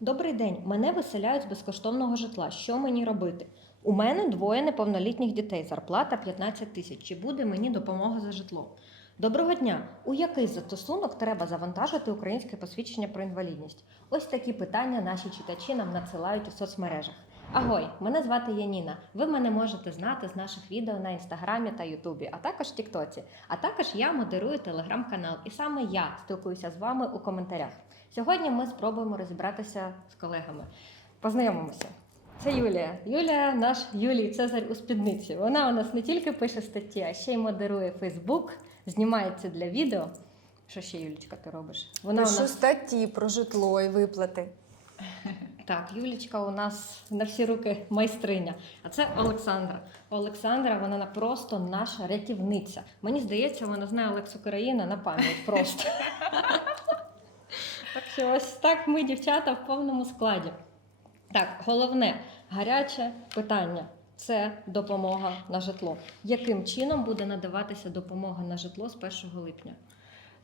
Добрий день. Мене виселяють з безкоштовного житла. Що мені робити? У мене двоє неповнолітніх дітей. Зарплата 15 тисяч. Чи буде мені допомога за житло? Доброго дня! У який застосунок треба завантажити українське посвідчення про інвалідність? Ось такі питання наші читачі нам надсилають у соцмережах. Агой, мене звати Яніна. Ви мене можете знати з наших відео на інстаграмі та Ютубі, а також Тіктоці. А також я модерую телеграм-канал, і саме я спілкуюся з вами у коментарях. Сьогодні ми спробуємо розібратися з колегами. Познайомимося. Це Юлія. Юлія, наш Юлій Цезарь у спідниці. Вона у нас не тільки пише статті, а ще й модерує Фейсбук, знімається для відео. Що ще, Юлічка, ти робиш? Вона у Пишу нас статті про житло і виплати. Так, Юлічка у нас на всі руки майстриня. А це Олександра. Олександра, вона просто наша рятівниця. Мені здається, вона знає Олексу Країна на пам'ять просто. Так що ось так ми, дівчата, в повному складі. Так, головне гаряче питання це допомога на житло. Яким чином буде надаватися допомога на житло з 1 липня?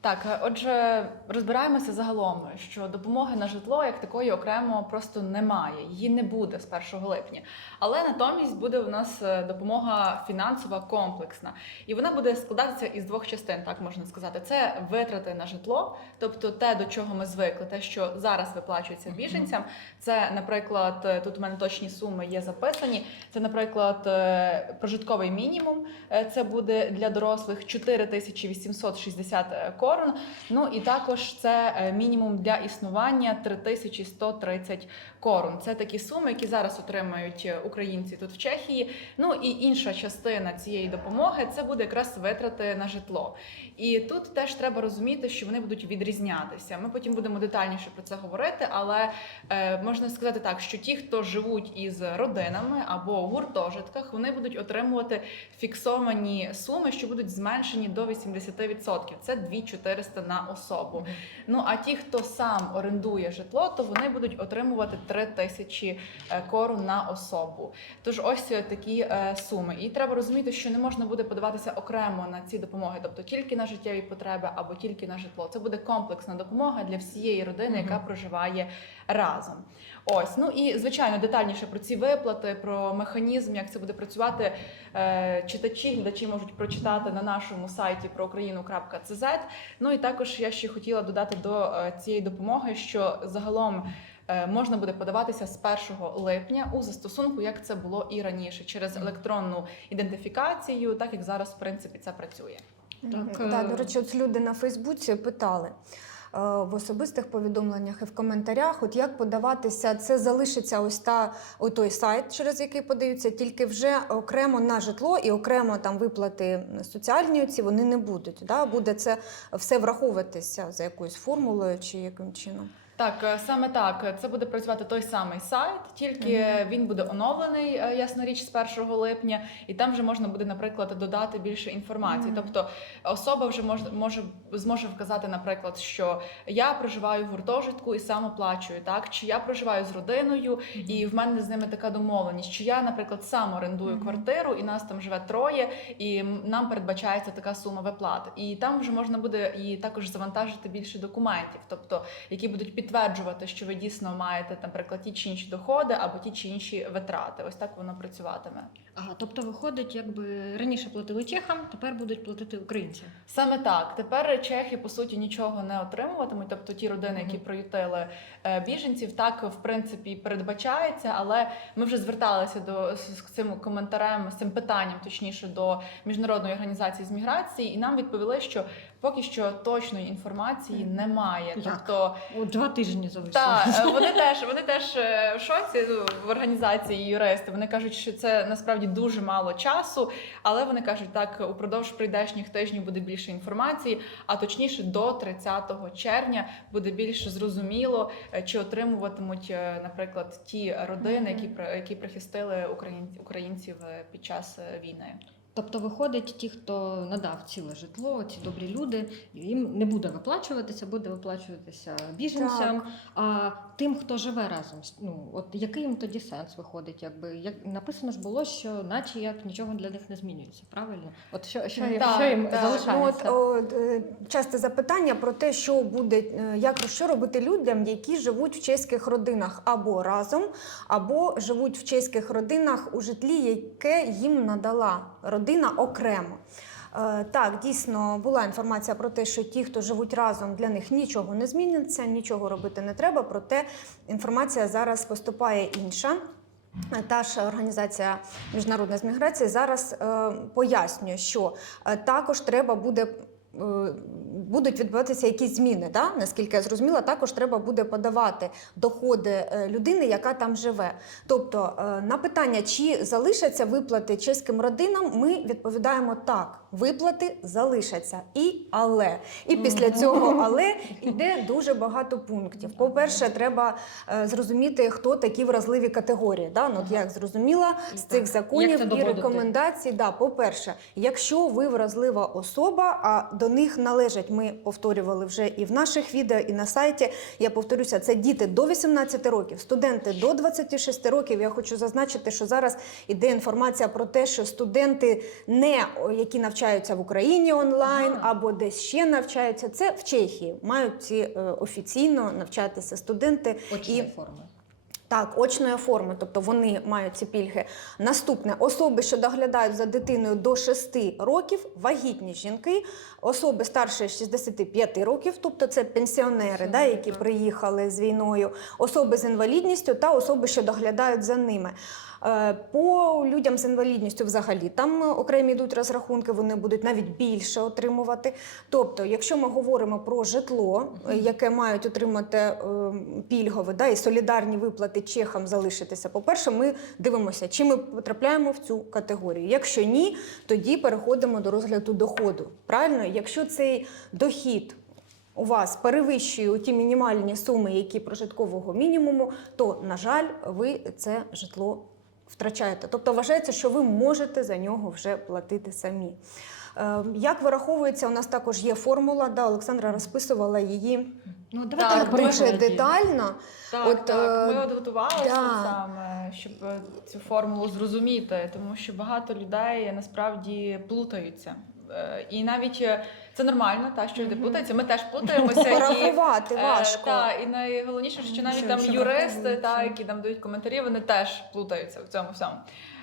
Так, е, отже, розбираємося загалом, що допомоги на житло як такої окремо просто немає. Її не буде з 1 липня. Але натомість буде у нас е, допомога фінансова комплексна, і вона буде складатися із двох частин, так можна сказати. Це витрати на житло, тобто те, до чого ми звикли, те, що зараз виплачується біженцям. Це, наприклад, е, тут у мене точні суми є записані. Це, наприклад, прожитковий мінімум. Це буде для дорослих 4860 корон. Ну і також це е, мінімум для існування 3130 корон. Це такі суми, які зараз отримають е, українці тут в Чехії. Ну і інша частина цієї допомоги це буде якраз витрати на житло. І тут теж треба розуміти, що вони будуть відрізнятися. Ми потім будемо детальніше про це говорити, але е, можна сказати так, що ті, хто живуть із родинами або в гуртожитках, вони будуть отримувати фіксовані суми, що будуть зменшені до 80%. Це 2400 на особу. Ну а ті, хто сам орендує житло, то вони будуть отримувати 3000 е, корун на особу. Тож ось е, такі е, суми. І треба розуміти, що не можна буде подаватися окремо на ці допомоги, тобто тільки на життєві потреби або тільки на житло. Це буде комплексна допомога для всієї родини, яка проживає разом. Ось ну і звичайно детальніше про ці виплати, про механізм, як це буде працювати. Е, читачі, глядачі можуть прочитати на нашому сайті про Україну.cz. Ну і також я ще хотіла додати до е, цієї допомоги, що загалом. е, Можна буде подаватися з 1 липня у застосунку, як це було і раніше, через електронну ідентифікацію, так як зараз в принципі це працює. Так, Так, до речі, от люди на Фейсбуці питали. Е, В особистих повідомленнях і в коментарях, от як подаватися, це залишиться ось та о той сайт, через який подаються, тільки вже окремо на житло і окремо там виплати соціальні ці вони не будуть. Да? Буде це все враховуватися за якоюсь формулою чи яким чином. Так, е, саме так. Це буде працювати той самий сайт, тільки він буде оновлений, е, ясна річ, з 1 липня, і там вже можна буде, наприклад, додати більше інформації. Мгм. Тобто особа вже може, може зможе вказати, наприклад, що я проживаю в гуртожитку і сам оплачую, так чи я проживаю з родиною, і в мене з ними така домовленість, чи я, наприклад, сам орендую Мгм. квартиру, і нас там живе троє, і нам передбачається така сума виплат. І там вже можна буде і також завантажити більше документів, тобто які будуть підтверджувати, що ви дійсно маєте, наприклад, ті чи інші доходи або ті чи інші витрати. Ось так воно працюватиме. Ага, тобто виходить, якби раніше платили чехам, тепер будуть платити українцям. Саме так. Тепер чехи по суті нічого не отримуватимуть. Тобто ті родини, які Мгм. приютили е, біженців, так в принципі передбачається. Але ми вже зверталися до з цим коментарем, з цим питанням, точніше, до міжнародної організації з міграції, і нам відповіли, що поки що точної інформації немає. Як? Тобто О, два тижні залишилося. Так, е, вони теж вони теж е, в шоці ну, в організації юристи. Вони кажуть, що це насправді дуже мало часу, але вони кажуть, так упродовж прийдешніх тижнів буде більше інформації, а точніше до 30 червня буде більш зрозуміло, е, чи отримуватимуть, наприклад, ті родини, які які прихистили україн- українців під час війни. Тобто, виходить, ті, хто надав ціле житло, ці добрі люди, їм не буде виплачуватися, буде виплачуватися біженцям. Так. А тим, хто живе разом, ну от який їм тоді сенс виходить? Якби як написано ж було, що наче як нічого для них не змінюється, правильно? От що, що, їм- Так, що їм так. залишається? Ну, от, о, е, часте запитання про те, що буде, е, як що робити людям, які живуть в чеських родинах або разом, або живуть в чеських родинах у житлі, яке їм надала родина окремо. Е, Так, дійсно була інформація про те, що ті, хто живуть разом, для них нічого не зміниться, нічого робити не треба. Проте інформація зараз поступає інша. Е, Та ж організація міжнародна з міграції зараз е, пояснює, що також треба буде. Будуть відбуватися якісь зміни, да? наскільки я зрозуміла, також треба буде подавати доходи е, людини, яка там живе. Тобто е, на питання, чи залишаться виплати чеським родинам, ми відповідаємо так: виплати залишаться. І але. І після цього але йде дуже багато пунктів. По-перше, треба е, зрозуміти, хто такі вразливі категорії. Да? Ну, от як зрозуміла з цих законів і рекомендацій, да, по-перше, якщо ви вразлива особа, а до них належать, ми повторювали вже і в наших відео, і на сайті. Я повторюся, це діти до 18 років, студенти до 26 років. Я хочу зазначити, що зараз іде інформація про те, що студенти, не які навчаються в Україні онлайн Ага. або десь ще навчаються, це в Чехії. Мають ці е, офіційно навчатися студенти. Очні і форми. так, очної форми, тобто вони мають ці пільги. Наступне особи, що доглядають за дитиною до 6 років, вагітні жінки, особи старше 65 років, тобто це пенсіонери, да, які приїхали з війною, особи з інвалідністю та особи, що доглядають за ними. Е, По людям з інвалідністю взагалі там е, окремі йдуть розрахунки, вони будуть навіть більше отримувати. Тобто, якщо ми говоримо про житло, е, яке мають отримати е, пільгове, да, і солідарні виплати чехам залишитися, по-перше, ми дивимося, чи ми потрапляємо в цю категорію. Якщо ні, тоді переходимо до розгляду доходу. Правильно, якщо цей дохід у вас перевищує ті мінімальні суми, які прожиткового мінімуму, то, на жаль, ви це житло втрачаєте. Тобто вважається, що ви можете за нього вже платити самі. Е, Як вираховується, у нас також є формула, да, Олександра розписувала її Ну, давайте так, дуже дуже детально. Так, От, так. е, Ми от готувалися да. саме, щоб е, цю формулу зрозуміти, тому що багато людей насправді плутаються. Е, І навіть е, це нормально, та що люди путаються. плутаються. Ми теж плутаємося. і, Порахувати е, важко. Та, і найголовніше, що навіть Що- там що юристи, та, які там дають коментарі, вони теж плутаються в цьому всьому.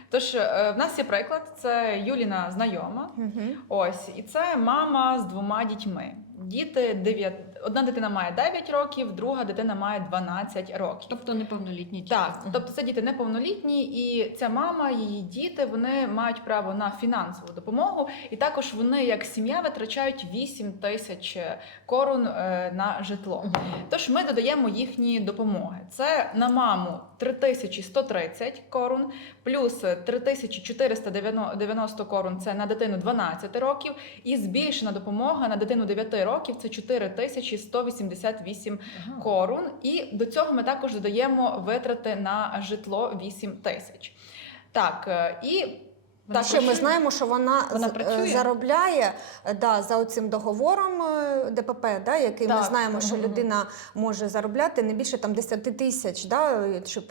Тож в нас є приклад, це Юліна знайома. Угу. Ось, і це мама з двома дітьми. Діти 9, одна дитина має 9 років, друга дитина має 12 років. Тобто неповнолітні діти. Так, тобто це діти неповнолітні, і ця мама, її діти, вони мають право на фінансову допомогу, і також вони, як сім'я, витрачають 8 тисяч корун е, на житло. Тож ми додаємо їхні допомоги. Це на маму 3130 корун, плюс 3490 корун це на дитину 12 років, і збільшена допомога на дитину 9 років це 4188 Ага. корун. І до цього ми також додаємо витрати на житло 8 тисяч. Так, е, і Вона Ще ми знаємо, що вона, Вона працює? е, заробляє е, да, за оцим договором е, ДПП, да, який ми знаємо, що людина може заробляти не більше там 10 тисяч, да, щоб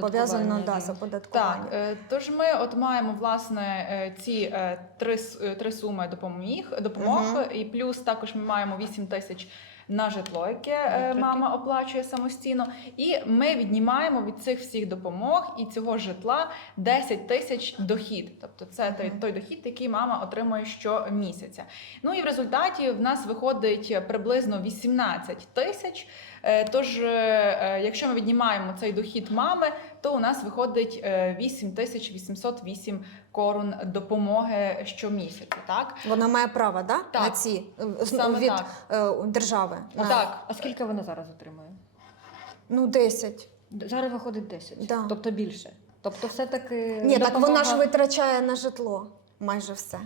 пов'язано да, да. з. Так, тож ми от маємо власне ці три, три суми допоміг, допомог, Мгм. і плюс також ми маємо 8 тисяч на житло, яке е, мама оплачує самостійно. І ми віднімаємо від цих всіх допомог і цього житла 10 тисяч дохід. Тобто це той, той дохід, який мама отримує щомісяця. Ну і в результаті в нас виходить приблизно 18 тисяч. Е, Тож, е, е, якщо ми віднімаємо цей дохід мами, то у нас виходить е, 8808 корун допомоги щомісяця. Так, Вона має право да, Так. на ці саме від так. держави. На, так. А скільки вона зараз отримує? Ну, 10. Зараз виходить 10, Да. тобто більше. Тобто, все-таки Ні, так вона ж витрачає на житло майже все.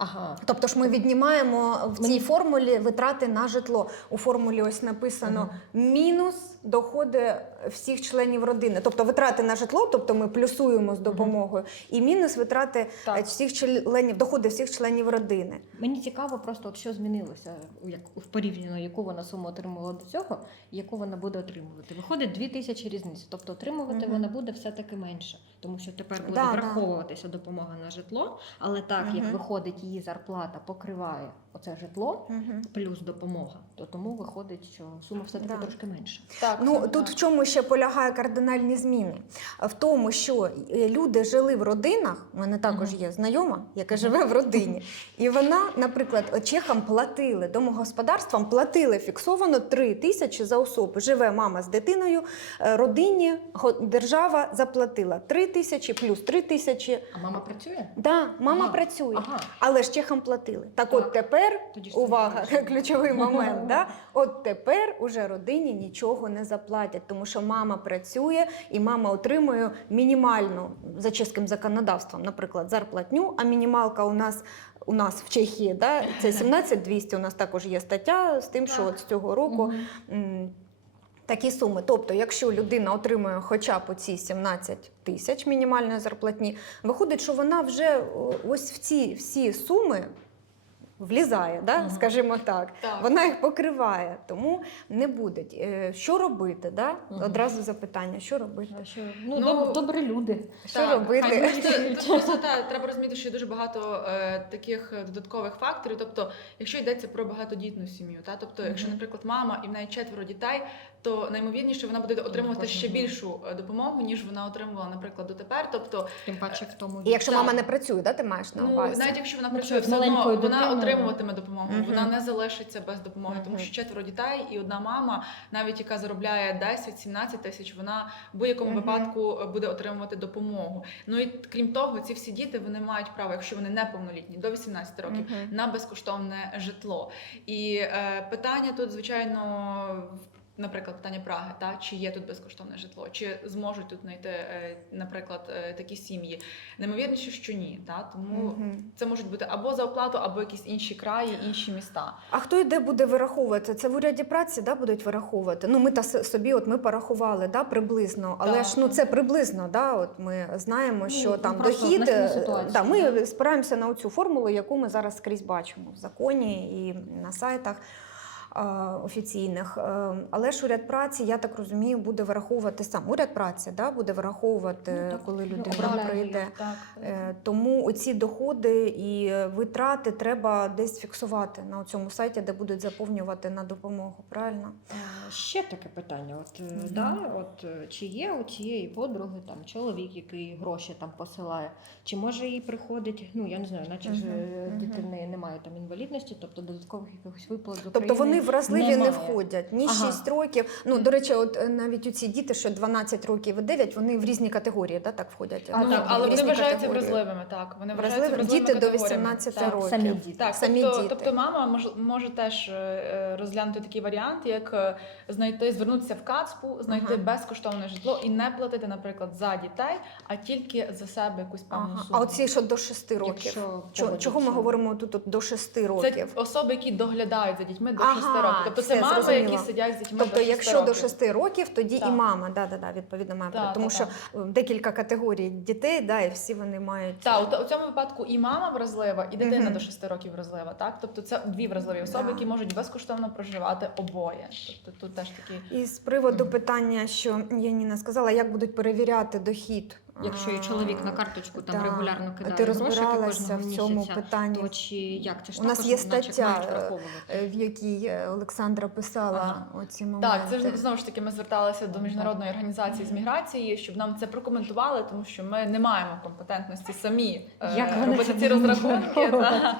Ага. Тобто ж ми віднімаємо в цій Мені- формулі витрати на житло. У формулі ось написано мінус доходи всіх членів родини. Тобто витрати на житло, тобто ми плюсуємо з допомогою, і мінус витрати Так. е, всіх членів, доходи всіх членів родини. Мені цікаво просто, от що змінилося, як в порівняно, яку вона суму отримувала до цього, яку вона буде отримувати. Виходить дві тисячі різниці. Тобто отримувати Мгм. вона буде все-таки менше, тому що тепер буде Да, да. враховуватися допомога на житло, але так як виходить її зарплата, покриває оце житло. Плюс допомога, то тому виходить, що сума все таки Да. трошки менша. Так, Ну тут так. в чому ще полягає кардинальні зміни? В тому, що е, люди жили в родинах. У мене також є знайома, яка живе в родині, і вона, наприклад, чехам платили домогосподарствам, платили фіксовано 3 тисячі за особу. Живе мама з дитиною, е, родині держава заплатила 3 тисячі плюс 3 тисячі. А мама працює? Да, мама Ага. працює. Ага. Але ж чехам платили. Так, от Так. тепер Тоді увага, ключовий момент. Да? От тепер уже родині нічого не заплатять, тому що мама працює і мама отримує мінімальну за чеським законодавством, наприклад, зарплатню. А мінімалка у нас у нас в Чехії да, це 17 200, У нас також є стаття з тим, що от з цього року. Такі суми. Тобто, якщо людина отримує хоча б ці 17 тисяч мінімальної зарплатні, виходить, що вона вже ось в ці всі суми влізає, да? Мгм. скажімо так. Так. Вона їх покриває, тому не буде. Е, Що робити? Да? Мгм. Одразу запитання: що робити? А що, ну, Ну, доб- добрі люди. Що Так, робити? просто та, треба розуміти, що є дуже багато е, таких е, додаткових факторів. Тобто, якщо йдеться про багатодітну сім'ю, та тобто, якщо, наприклад, мама і в неї четверо дітей, то наймовірніше вона буде отримувати ще більшу допомогу, ніж вона отримувала, наприклад, дотепер. Тобто, Тим паче в тому І якщо Так. мама не працює, да, ти маєш на ну увазі? навіть якщо вона Ну, працює, все одно вона дитиною. Отримуватиме допомогу. Мгм. Вона не залишиться без допомоги, тому Мгм. що четверо дітей і одна мама, навіть яка заробляє 10-17 тисяч, вона в будь-якому Мгм. випадку буде отримувати допомогу. Ну і крім того, ці всі діти вони мають право, якщо вони неповнолітні, до 18 років. Мгм. На безкоштовне житло. І е, питання тут, звичайно, в- наприклад, питання Праги, та чи є тут безкоштовне житло, чи зможуть тут знайти, е, наприклад, е, такі сім'ї. Наймовірніше, що ні. Та? Тому Мгм. це можуть бути або за оплату, або якісь інші краї, інші міста. А хто йде буде вираховувати? Це в уряді праці да, будуть вираховувати. Ну ми та собі, от ми порахували да, приблизно, але Так. ж ну це приблизно. Да, от ми знаємо, Ну, що там просто дохід. е, Да, ми спираємося на цю формулу, яку ми зараз скрізь бачимо в законі і на сайтах. Офіційних, Е, але ж уряд праці, я так розумію, буде враховувати сам уряд праці, да, буде враховувати, Ну, так, коли ну, людина прийде. Так, Е, Тому оці доходи і витрати треба десь фіксувати на цьому сайті, де будуть заповнювати на допомогу. Правильно? Е, Ще таке питання: от, е, Мгм. да, от чи є у цієї подруги там чоловік, який гроші там посилає, чи може їй приходить, ну я не знаю, наче ж е, мгм. дитини немає там інвалідності, тобто додаткових якихось виплат Тобто України вони вразливі не входять ні Ага. 6 років. Ну до речі, от е, навіть у ці діти, що 12 років і 9, вони в різні категорії, да, так входять. А, ну, так, але вони вважаються категорії. вразливими. Так, вони Вразливі вразливими діти до категоріями. 18 Так. років. Самі діти. Так, Самі тобто, діти. тобто мама мож, може теж е, е, розглянути такий варіант, як знайти, звернутися в КАЦПу, знайти Ага. безкоштовне житло і не платити, наприклад, за дітей, а тільки за себе якусь певну Ага. суму. А оці, що до 6 років. Якщо Чо- Чого ми говоримо тут от до 6 Це років? особи, які доглядають за дітьми до Ага, 6 років. Тобто це все, мами, які сидять з дітьми Тобто, до 6 якщо років. до 6 років, тоді Так. і мама, да, да, да, відповідно має Так, право. Тому так, що е, декілька категорій дітей, да, і всі вони мають Так, у, у цьому випадку і мама вразлива, і дитина Мгм. до 6 років вразлива. Так, тобто це дві вразливі особи, Да. які можуть безкоштовно проживати обоє. Тобто тут теж такі І з приводу Мгм. питання, що Яніна сказала, як будуть перевіряти дохід. Якщо і чоловік на карточку там Да. регулярно кидає Ти розбиралася в цьому місяця, питанні, то чи як це ж У нас є стаття, е, в якій е, Олександра писала Ага. оці моменти. Так, це ж знову ж таки ми зверталися до міжнародної організації з міграції, щоб нам це прокоментували, тому що ми не маємо компетентності самі е, Як вони робити ці розрахунки. та.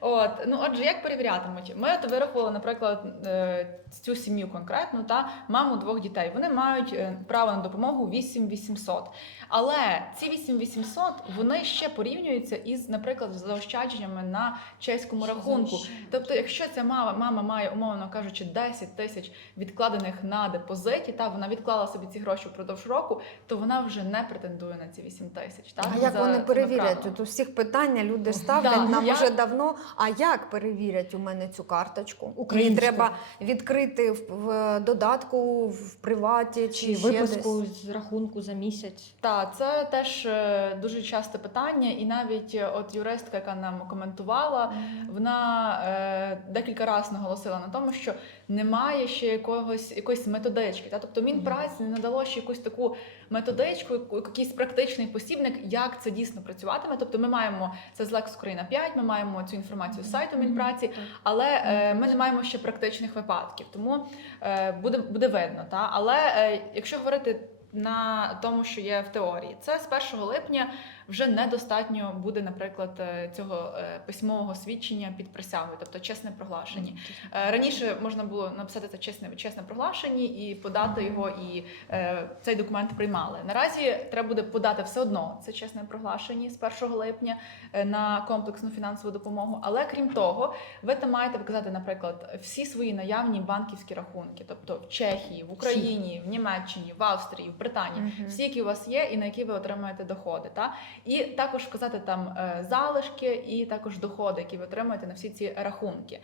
От ну отже, як перевірятимуть? Ми от вирахували, наприклад, е, цю сім'ю конкретну та маму двох дітей. Вони мають е, право на допомогу 8800. Але ці 8800 вони ще порівнюються із, наприклад, заощадженнями на чеському рахунку. Тобто, якщо ця мама, мама має, умовно кажучи, 10 тисяч відкладених на депозиті, та вона відклала собі ці гроші впродовж року, то вона вже не претендує на ці 8 тисяч. Так? А як вони перевірять? правилами. От у всіх питання люди ставлять Да, нам як? уже давно. А як перевірять у мене цю карточку? Її треба відкрити в, в додатку в приваті чи, Чи ще виписку десь? з рахунку за місяць. Так, це теж е, дуже часте питання, і навіть е, от юристка, яка нам коментувала, вона е, декілька разів наголосила на тому, що немає ще якогось якоїсь методички. Та? Тобто Мінпраці не надало ще якусь таку методичку, якийсь практичний посібник, як це дійсно працюватиме. Тобто ми маємо це з Lex Україна 5, ми маємо цю інформацію з сайту Мінпраці, але е, ми не маємо ще практичних випадків, тому е, буде, буде видно. Та? Але е, якщо говорити на тому, що є в теорії, це з 1 липня вже недостатньо буде, наприклад, е, цього е, письмового свідчення під присягою, тобто чесне проглашення. Е, Раніше можна було написати це чесне чесне проглашення і подати його, і цей документ приймали. Наразі треба буде подати все одно це чесне проглашення з 1 липня на комплексну фінансову допомогу. Але крім того, ви там маєте вказати, наприклад, всі свої наявні банківські рахунки, тобто в Чехії, в Україні, в Німеччині, в Австрії, в Британії, всі, які у вас є, і на які ви отримуєте доходи. Та? І також вказати там е, залишки і також доходи, які ви отримуєте на всі ці рахунки.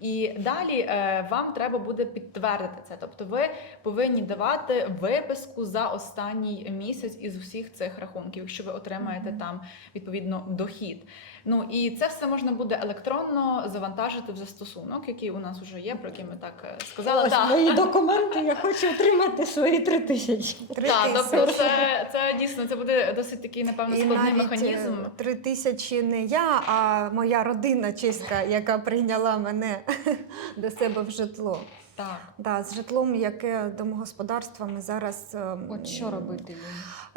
І далі е, вам треба буде підтвердити це. Тобто, ви повинні давати виписку за останній місяць із усіх цих рахунків, якщо ви отримаєте там відповідно дохід. Ну і це все можна буде електронно завантажити в застосунок, який у нас вже є, про який ми так е, сказали. Ось Так. мої документи, я хочу отримати свої три тисячі. Так, тобто це, це дійсно це буде досить такий, напевно, І складний навіть механізм. е, три тисячі не я, а моя родина чеська, яка прийняла мене до себе в житло. Так. Да, з житлом, яке домогосподарствами зараз е, От що робити їм?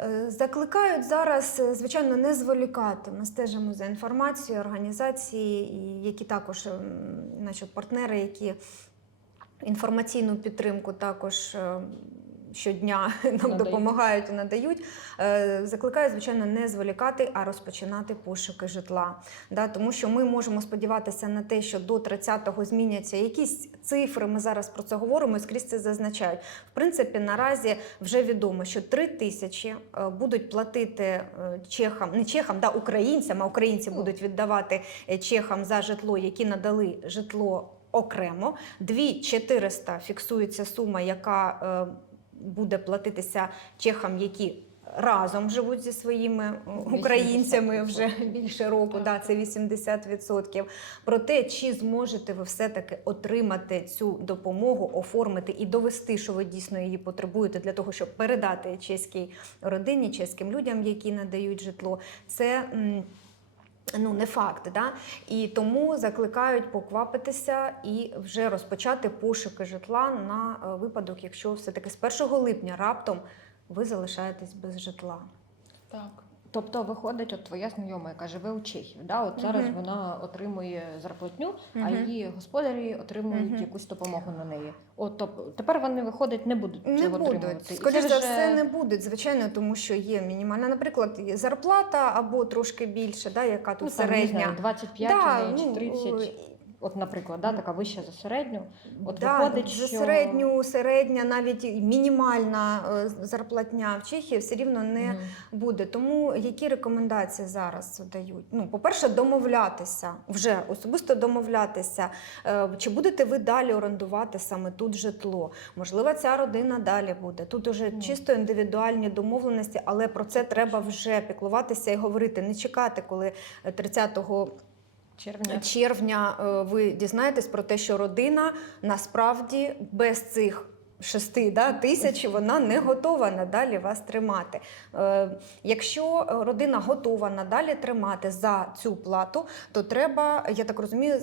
Е, Закликають зараз, е, звичайно, не зволікати. Ми стежимо за інформацією організації, які також ем, наші партнери, які інформаційну підтримку також е, щодня нам Надають. допомагають і надають. Е, Закликають, звичайно, не зволікати, а розпочинати пошуки житла. Да, тому що ми можемо сподіватися на те, що до 30-го зміняться якісь цифри. Ми зараз про це говоримо і скрізь це зазначають. В принципі, наразі вже відомо, що 3 тисячі е, будуть платити е, чехам, не чехам, да, українцям, а українці Ну. будуть віддавати чехам за житло, які надали житло окремо. 2400 фіксується сума, яка буде платитися чехам, які. Разом живуть зі своїми українцями вже більше року, Так. да, це 80%. Про те, чи зможете ви все-таки отримати цю допомогу, оформити і довести, що ви дійсно її потребуєте для того, щоб передати чеській родині, чеським людям, які надають житло, це. м, Ну, не факт, да? і тому закликають поквапитися і вже розпочати пошуки житла на е, випадок, якщо все-таки з 1 липня раптом ви залишаєтесь без житла. Так. Тобто виходить, от твоя знайома, яка живе у Чехії. Да? От зараз Мгм. вона отримує зарплатню, а Мгм. її господарі отримують Мгм. якусь допомогу на неї. От тоб- тепер вони виходить, не будуть Не цього будуть. отримувати. І Скоріше це за вже- все, не будуть, звичайно, тому що є мінімальна, наприклад, є зарплата або трошки більше, да, яка тут ну, там, не середня. знаю, 25 Да, неї, ну, 30. От, наприклад, да, така вища за середню. От да, виходить, за що... середню, середня, навіть мінімальна е, зарплатня в Чехії все рівно не Мгм. буде. Тому які рекомендації зараз дають? Ну, по-перше, домовлятися, вже особисто домовлятися. Е, Чи будете ви далі орендувати саме тут житло? Можливо, ця родина далі буде. Тут уже Ну. чисто індивідуальні домовленості, але про це треба вже піклуватися і говорити, не чекати, коли е, 30 червня. червня е, ви дізнаєтесь про те, що родина насправді без цих. Шести да, тисяч вона не готова надалі вас тримати. Е, якщо родина готова надалі тримати за цю плату, то треба, я так розумію, е,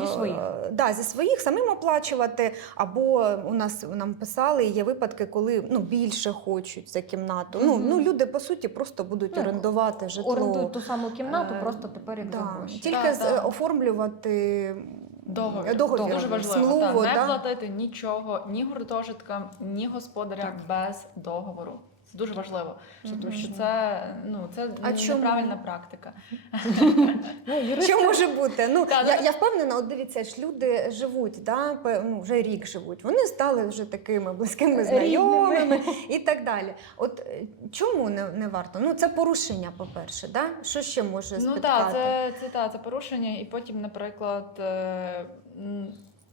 Зі своїх. е, да, зі своїх самим оплачувати. Або у нас нам писали, є випадки, коли ну, більше хочуть за кімнату. Ну, Мгм. ну, люди по суті просто будуть Ну, орендувати житло. Орендують ту саму кімнату, Е, просто тепер як Да. гроші. Тільки Так, з- так. оформлювати Договір. договір. Дуже важливо. Смлуву, та, не та? платити нічого ні гуртожиткам, ні господарям без договору. Дуже важливо. Це Мгм. Що це ну це А чому? практика. Ну, Що може бути? Ну я, ну- я впевнена, от дивіться, ж люди живуть, да, ну, вже рік живуть. Вони стали вже такими близькими знайомими і так далі. От е, чому не, не варто? Ну це порушення, по-перше, да? Що ще може Ну так, це, це, та, це порушення, і потім, наприклад, е,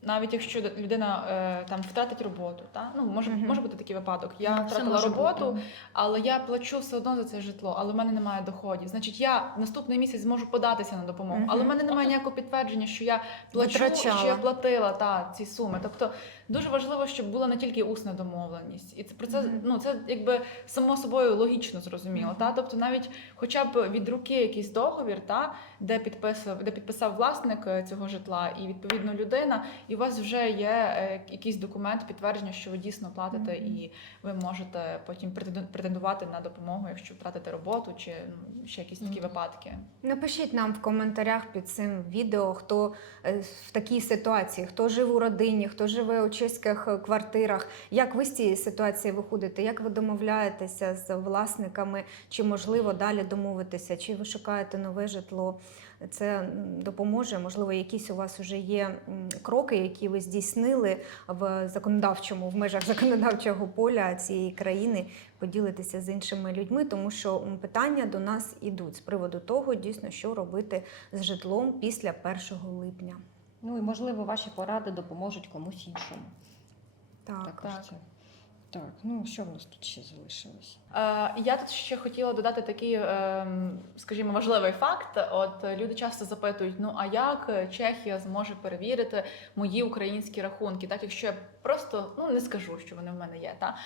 навіть якщо людина е, там втратить роботу, та? ну може, Мгм. може бути такий випадок. Я Ну, втратила роботу, бути. але я плачу все одно за це житло, але в мене немає доходів. Значить, я наступний місяць зможу податися на допомогу, Мгм. але в мене немає ніякого підтвердження, що я плачу, Витрачала. що я платила та, ці суми. Тобто дуже важливо, щоб була не тільки усна домовленість, і це про це Мгм. ну це якби само собою логічно зрозуміло. Та тобто, навіть хоча б від руки якийсь договір, та де підписав, де підписав власник е, цього житла, і відповідно людина, і у вас вже є е, якийсь документ підтвердження, що ви дійсно платите, Мгм. і ви можете потім претендувати на допомогу, якщо втратите роботу чи ну, ще якісь такі Мгм. випадки. Напишіть нам в коментарях під цим відео, хто е, в такій ситуації, хто живе у родині, хто живе у чеських е, квартирах. Як ви з цієї ситуації виходите? Як ви домовляєтеся з власниками? Чи можливо далі домовитися? Чи ви шукаєте нове житло? Це допоможе. Можливо, якісь у вас вже є кроки, які ви здійснили в законодавчому, в межах законодавчого поля цієї країни. Поділитися з іншими людьми, тому що питання до нас ідуть з приводу того, дійсно, що робити з житлом після 1 липня. Ну і можливо, ваші поради допоможуть комусь іншому. Так, Також так. це. Так, ну що в нас тут ще залишилось? Е, Я тут ще хотіла додати такий, ем, скажімо, важливий факт. От е, люди часто запитують: ну а як Чехія зможе перевірити мої українські рахунки, так якщо я просто ну не скажу, що вони в мене є, та.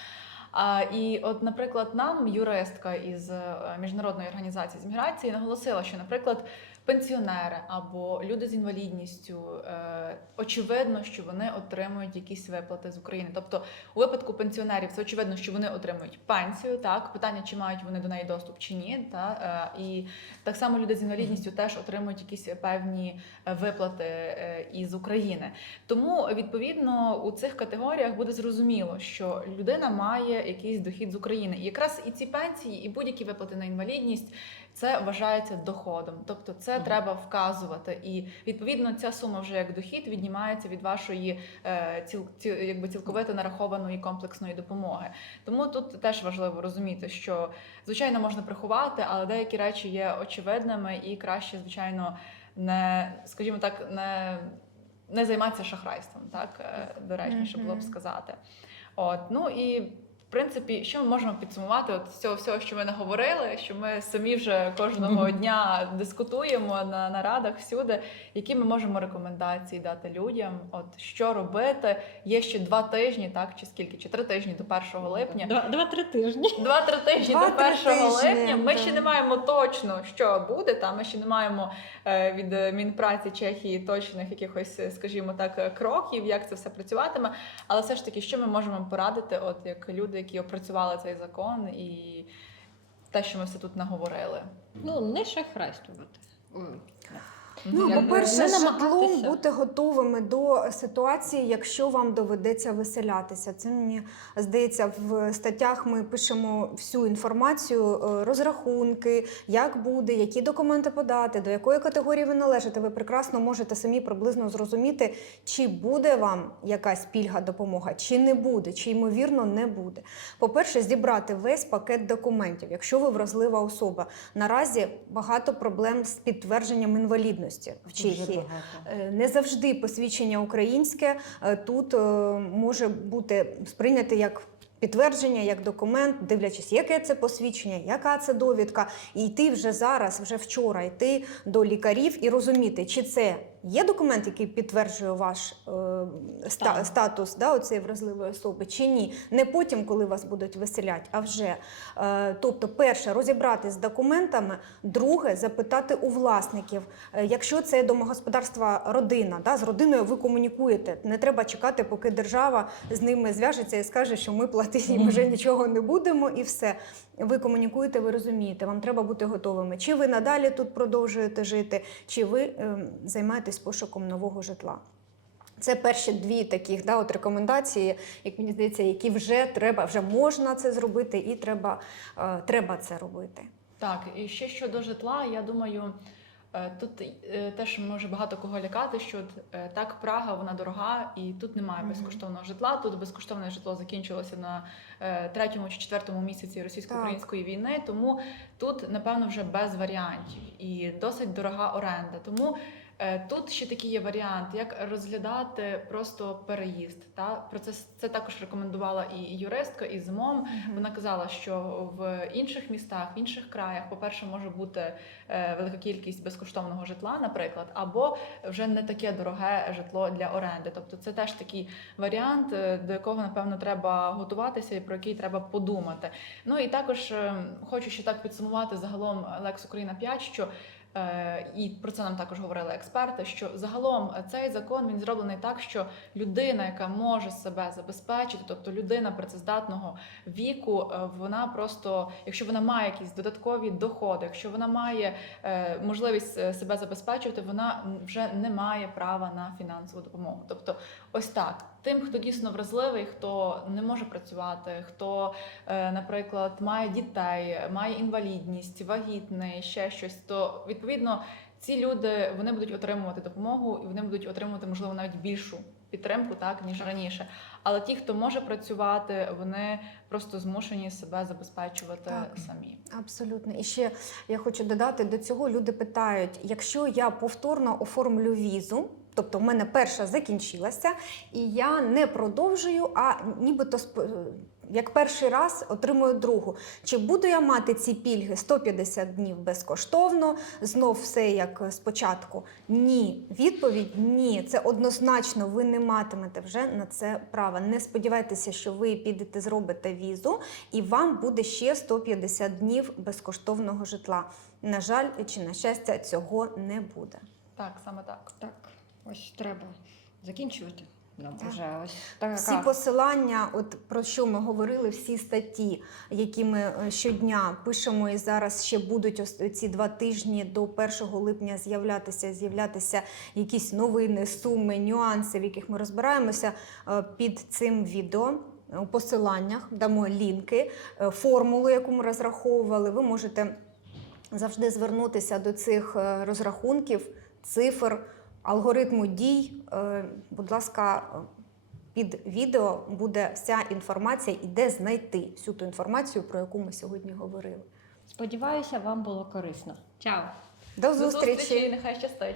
А, і от, наприклад, нам юристка із е, міжнародної організації з міграції наголосила, що, наприклад, пенсіонери або люди з інвалідністю, е, очевидно, що вони отримують якісь виплати з України. Тобто, у випадку пенсіонерів це очевидно, що вони отримують пенсію. Так, питання, чи мають вони до неї доступ чи ні. Та е, і так само люди з інвалідністю теж отримують якісь певні е, виплати е, із України. Тому відповідно у цих категоріях буде зрозуміло, що людина має якийсь дохід з України. І якраз і ці пенсії, і будь-які виплати на інвалідність. Це вважається доходом, тобто це Мгм. треба вказувати, і відповідно ця сума вже як дохід віднімається від вашої е, ціл, ці, якби цілковито нарахованої комплексної допомоги. Тому тут теж важливо розуміти, що звичайно можна приховати, але деякі речі є очевидними і краще, звичайно, не скажімо так, не, не займатися шахрайством. Так е, доречніше було б сказати. От ну і. В принципі, що ми можемо підсумувати от з цього всього, що ми наговорили, що ми самі вже кожного дня дискутуємо на нарадах всюди, які ми можемо рекомендації дати людям, от що робити. Є ще два тижні, так чи скільки? Чи три тижні до 1 липня. Два- Два-три тижні. Два-три тижні до Два-три 1 тижні, липня. Ми да. ще не маємо точно, що буде. Та ми ще не маємо е, від Мінпраці Чехії точних якихось, е, скажімо так, кроків, як це все працюватиме. Але все ж таки, що ми можемо порадити, от як люди, які опрацювали цей закон, і те, що ми все тут наговорили. Ну, не шахрайствувати. Ой, Ну, по-перше, з житлом бути готовими до ситуації, якщо вам доведеться виселятися. Це мені здається, в статтях ми пишемо всю інформацію, е, розрахунки, як буде, які документи подати, до якої категорії ви належите. Ви прекрасно можете самі приблизно зрозуміти, чи буде вам якась пільга допомога, чи не буде, чи ймовірно не буде. По-перше, зібрати весь пакет документів, якщо ви вразлива особа. Наразі багато проблем з підтвердженням інвалідності в Чехії. Е, Не завжди посвідчення українське е, тут е, може бути сприйняте як. Підтвердження як документ, дивлячись, яке це посвідчення, яка це довідка, і йти вже зараз, вже вчора, йти до лікарів і розуміти, чи це є документ, який підтверджує ваш е, ста, статус да, оцієї вразливої особи, чи ні. Не потім, коли вас будуть виселять, а вже. Е, тобто, перше, розібратись з документами, друге, запитати у власників. Е, Якщо це домогосподарства родина, да, з родиною ви комунікуєте. Не треба чекати, поки держава з ними зв'яжеться і скаже, що ми платити їм вже нічого не будемо, і все. Ви комунікуєте, ви розумієте, вам треба бути готовими. Чи ви надалі тут продовжуєте жити, чи ви ем, займаєтесь пошуком нового житла. Це перші дві таких да, от рекомендації, як мені здається, які вже треба, вже можна це зробити, і треба, е, треба це робити. Так, і ще щодо житла, я думаю, е, тут е, теж може багато кого лякати, що так Прага вона дорога, і тут немає безкоштовного житла. Тут безкоштовне житло закінчилося на третьому чи четвертому місяці російсько-української війни. Тому тут, напевно, вже без варіантів і досить дорога оренда. Тому тут ще такий є варіант, як розглядати просто переїзд. Та про це це також рекомендувала і юристка, і ЗМОМ. Вона казала, що в інших містах, в інших краях, по-перше, може бути е, велика кількість безкоштовного житла, наприклад, або вже не таке дороге житло для оренди. Тобто, це теж такий варіант, е, до якого напевно треба готуватися і про який треба подумати. Ну і також е, хочу ще так підсумувати загалом Лекс Україна 5, що е, і про це нам також говорили експерти. Що загалом е, цей закон він зроблений так, що людина, яка може себе забезпечити, тобто людина працездатного віку, е, вона просто, якщо вона має якісь додаткові доходи, якщо вона має е, можливість е, себе забезпечувати, вона вже не має права на фінансову допомогу. Тобто, ось так. Тим, хто дійсно вразливий, хто не може працювати, хто, е, наприклад, має дітей, має інвалідність, вагітний, ще щось, то відповідно ці люди вони будуть отримувати допомогу і вони будуть отримувати, можливо, навіть більшу підтримку, так ніж раніше. Але ті, хто може працювати, вони просто змушені себе забезпечувати Так. самі. Абсолютно. І ще я хочу додати до цього: люди питають: якщо я повторно оформлю візу, тобто в мене перша закінчилася, і я не продовжую, а нібито як перший раз отримую другу. Чи буду я мати ці пільги 150 днів безкоштовно, знов все як спочатку? Ні. Відповідь ні. Це однозначно ви не матимете вже на це права. Не сподівайтеся, що ви підете, зробите візу, і вам буде ще 150 днів безкоштовного житла. На жаль, чи на щастя, цього не буде. Так, саме так. Так, ось треба закінчувати. Нам Так. вже ось така. Всі посилання, от про що ми говорили, всі статті, які ми е, щодня пишемо, і зараз ще будуть ось ці два тижні до 1 липня з'являтися, з'являтися якісь новини, суми, нюанси, в яких ми розбираємося е, під цим відео. У посиланнях дамо лінки, е, формулу, яку ми розраховували. Ви можете завжди звернутися до цих розрахунків, цифр, алгоритму дій. Е, Будь ласка, під відео буде вся інформація і де знайти всю ту інформацію, про яку ми сьогодні говорили. Сподіваюся, вам було корисно. Чао! До До зустрічі! зустрічі і нехай щастить.